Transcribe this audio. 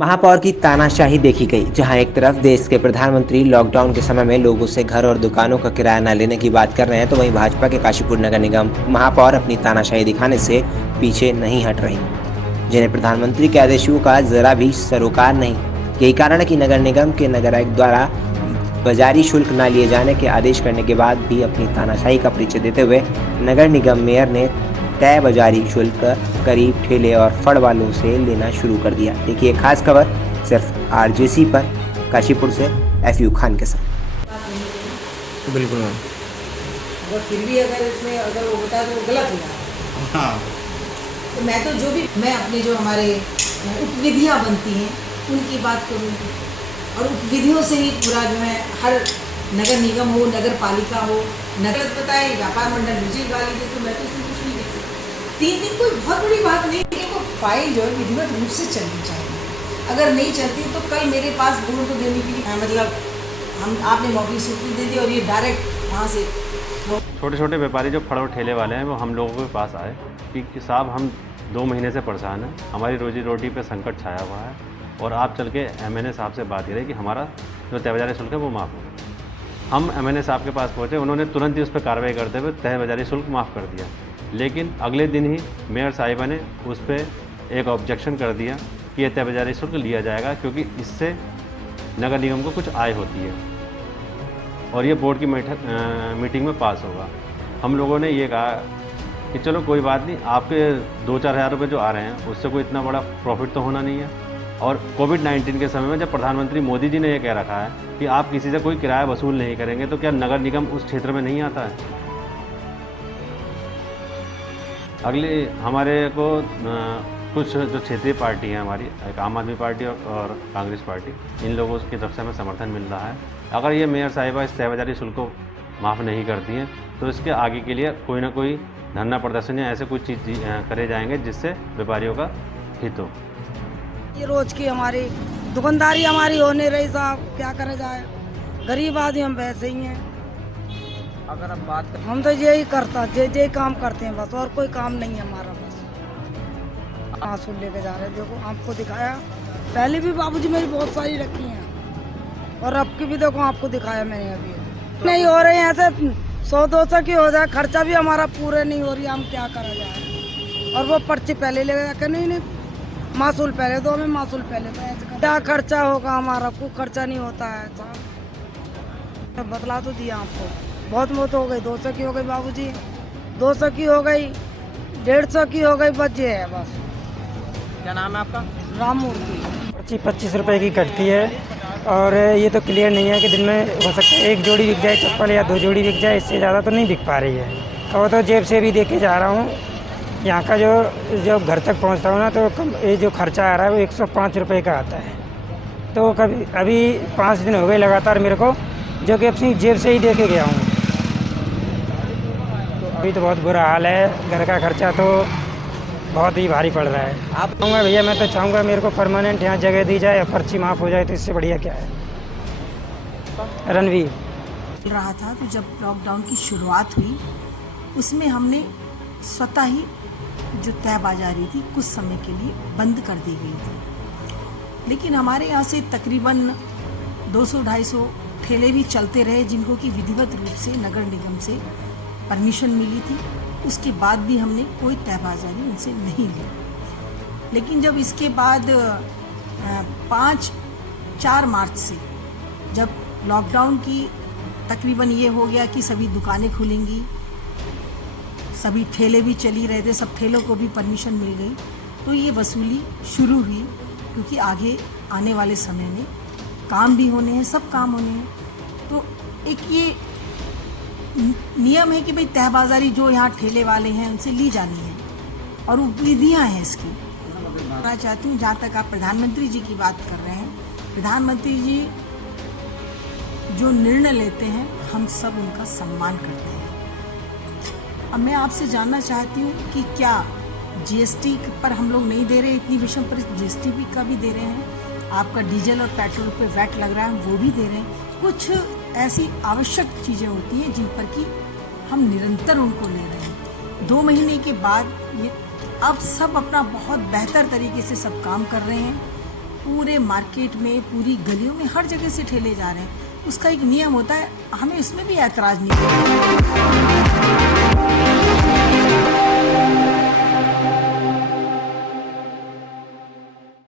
महापौर की तानाशाही देखी गई, जहां एक तरफ देश के प्रधानमंत्री लॉकडाउन के समय में लोगों से घर और दुकानों का किराया न लेने की बात कर रहे हैं, तो वहीं भाजपा के काशीपुर नगर निगम महापौर अपनी तानाशाही दिखाने से पीछे नहीं हट रही, जिन्हें प्रधानमंत्री के आदेशों का जरा भी सरोकार नहीं। यही कारण है कि नगर निगम के नगर आयुक्त द्वारा बाजारी शुल्क न लिए जाने के आदेश करने के बाद भी अपनी तानाशाही का परिचय देते हुए नगर निगम मेयर ने तय बाजारी शुल्क करीब ठेले और फड़ वालों से लेना शुरू कर दिया। देखिए खास खबर सिर्फ आरजेसी पर, काशीपुर से एफयू खान के साथ। बिल्कुल मैम। और फिर भी अगर इसमें अगर वो होता है तो वो गलत होगा। हाँ, तो मैं तो जो भी मैं अपने जो हमारे उपविधियाँ बनती हैं उनकी बात करूँगी, और उपविधियों से ही पूरा जो है हर नगर निगम हो, नगर पालिका हो, नगर बताए व्यापार मंडल विजिट वाली दे, तो मैं तो इसमें कुछ नहीं देख सकती। 3 दिन कोई बहुत बड़ी बात नहीं है, वो फाइल जो है विधिवत रूप से चलनी चाहिए। अगर नहीं चलती तो कल मेरे पास बोर्ड को देने के लिए मतलब हम आपने मौखिक स्वीकृति दे दी और ये डायरेक्ट वहाँ से छोटे छोटे व्यापारी जो फड़ और ठेले वाले हैं वो हम लोगों के पास आए कि साहब हम 2 महीने से परेशान हैं, हमारी रोजी रोटी पे संकट छाया हुआ है और आप चल के MNA साहब से बात करें कि हमारा जो तय बाजारी शुल्क है वो माफ़ हो। हम MNA साहब के पास पहुँचे, उन्होंने तुरंत ही उस पर कार्रवाई करते हुए तय बाजारी शुल्क माफ़ कर दिया, लेकिन अगले दिन ही मेयर साहिबा ने उस पर एक ऑब्जेक्शन कर दिया कि यह तय बाजारी शुल्क लिया जाएगा क्योंकि इससे नगर निगम को कुछ आय होती है और ये बोर्ड की मीटिंग में पास होगा। हम लोगों ने ये कहा कि चलो कोई बात नहीं, आपके 2-4 हज़ार रुपये जो आ रहे हैं उससे कोई इतना बड़ा प्रॉफिट तो होना नहीं है। और कोविड-19 के समय में जब प्रधानमंत्री मोदी जी ने ये कह रखा है कि आप किसी से कोई किराया वसूल नहीं करेंगे, तो क्या नगर निगम उस क्षेत्र में नहीं आता है? अगले हमारे को कुछ जो क्षेत्रीय पार्टी है हमारी, एक आम आदमी पार्टी और कांग्रेस पार्टी, इन लोगों की तरफ से हमें समर्थन मिल रहा है। अगर ये मेयर साहिबा इस तय बाजारी शुल्क को माफ़ नहीं करती हैं तो इसके आगे के लिए कोई ना कोई धरना प्रदर्शन या ऐसे कुछ चीज़ करे जाएंगे जिससे व्यापारियों का हित हो। ये रोज की हमारी दुकानदारी हमारी होने रही साहब, क्या करे जाए, गरीब आदमी हम वैसे ही हैं। अगर हम बात हम तो यही करता जे काम करते हैं बस, और कोई काम नहीं है हमारा। बस आंसू लेके जा रहे हैं, देखो आपको दिखाया, पहले भी बाबूजी मेरी बहुत सारी रखी हैं और अब की भी देखो आपको दिखाया मैंने। अभी नहीं हो रहे हैं ऐसे 100-200 की हो जाए, खर्चा भी हमारा पूरे नहीं हो रही, हम क्या करा जाए। और वो पर्ची पहले ले गया, नहीं मासूल पहले दो, हमें मासूल पहले दो, ऐसे क्या खर्चा होगा हमारा, कोई खर्चा नहीं होता है। तो बतला तो दिया आपको, बहुत मौत हो गई, 200 की हो गई बाबूजी, 200 की हो गई, 150 की हो गई, बच है बस। क्या नाम है आपका? राम मूर्ति। पर्ची 25 रुपये की कटती है और ये तो क्लियर नहीं है कि दिन में हो सकता है 1 जोड़ी बिक जाए चप्पल या 2 जोड़ी बिक जाए, इससे ज़्यादा तो नहीं बिक पा रही है। और तो जेब से भी देके जा रहा हूँ, यहाँ का जो घर तक पहुँचता हूँ ना, तो ये जो खर्चा आ रहा है वो 105 रुपये का आता है। तो कभी अभी 5 दिन हो गए लगातार मेरे को, जो कि अपनी जेब से ही दे के गया हूँ। अभी तो बहुत बुरा हाल है, घर का खर्चा तो बहुत ही भारी पड़ रहा है। आप कहूँगा भैया, मैं तो चाहूँगा मेरे को परमानेंट यहाँ जगह दी जाए, पर्ची माफ़ हो जाए, तो इससे बढ़िया क्या है। रणवीर रहा था, तो जब लॉकडाउन की शुरुआत हुई उसमें हमने स्वतः ही जो तय बाजारी थी कुछ समय के लिए बंद कर दी गई थी, लेकिन हमारे यहाँ से तकरीबन 200-250 ठेले भी चलते रहे जिनको कि विधिवत रूप से नगर निगम से परमिशन मिली थी। उसके बाद भी हमने कोई तय बाजारी उनसे नहीं ली। लेकिन जब इसके बाद 4 मार्च से जब लॉकडाउन की तकरीबन ये हो गया कि सभी दुकानें खुलेंगी, सभी ठेले भी चली रहे थे, सब ठेलों को भी परमिशन मिल गई, तो ये वसूली शुरू हुई, क्योंकि आगे आने वाले समय में काम भी होने हैं, सब काम होने हैं। तो एक ये नियम है कि भाई तय बाजारी जो यहाँ ठेले वाले हैं उनसे ली जानी है और विधियाँ हैं इसकी। मैं चाहती हूँ, जहाँ तक आप प्रधानमंत्री जी की बात कर रहे हैं, प्रधानमंत्री जी जो निर्णय लेते हैं हम सब उनका सम्मान करते हैं। अब मैं आपसे जानना चाहती हूँ कि क्या GST पर हम लोग नहीं दे रहे, इतनी विषम परिस्थिति GST का भी दे रहे हैं, आपका डीजल और पेट्रोल पे वैट लग रहा है वो भी दे रहे हैं। कुछ ऐसी आवश्यक चीज़ें होती हैं जिन पर कि हम निरंतर उनको ले रहे हैं। 2 महीने के बाद ये अब सब अपना बहुत बेहतर तरीके से सब काम कर रहे हैं। पूरे मार्केट में, पूरी गलियों में, हर जगह से ठेले जा रहे हैं। उसका एक नियम होता है, हमें इसमें भी ऐतराज़ नहीं होता।